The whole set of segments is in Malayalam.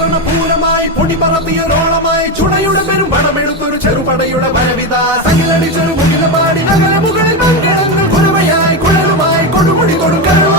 കൊടികയറണ പൂരമായി പൊടി പറത്തിയൊരോളമായി ചുണയുടെ പെരും പണമെടുത്തൊരു ചെറുപടയുടെ വരവിത സകിലടിച്ചൊരു മുകില പാടി നഗര മുകളിൽ മംഗളങ്ങൾ കുരവയായി കുഴലുമായി കൊടുമുടി കൊടുക്കലും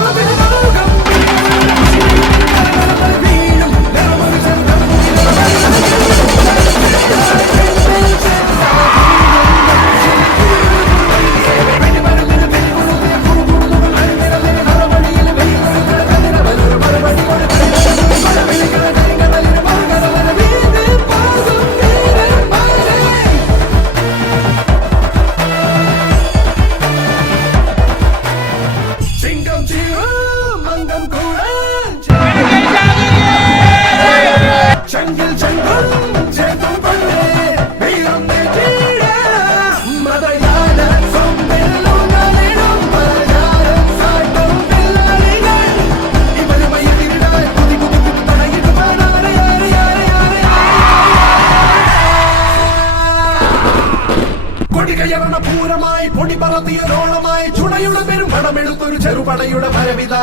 കൊടികയറണ പൂരമായി പൊടി പറത്തിയൊരോളമായി ചുണയുടെ പെരും പണമെടുത്തൊരു ചെറുപടയുടെ വരവിത